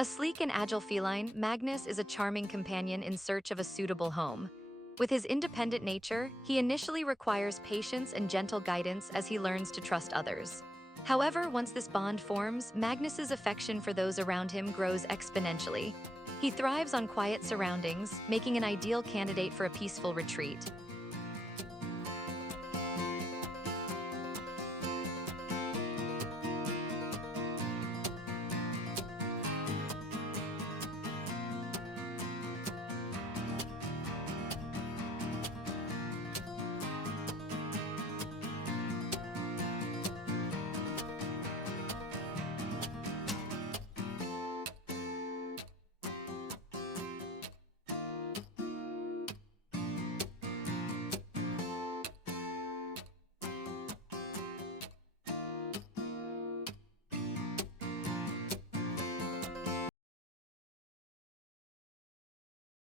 A sleek and agile feline, Magnus is a charming companion in search of a suitable home. With his independent nature, he initially requires patience and gentle guidance as he learns to trust others. However, once this bond forms, Magnus's affection for those around him grows exponentially. He thrives on quiet surroundings, making an ideal candidate for a peaceful retreat.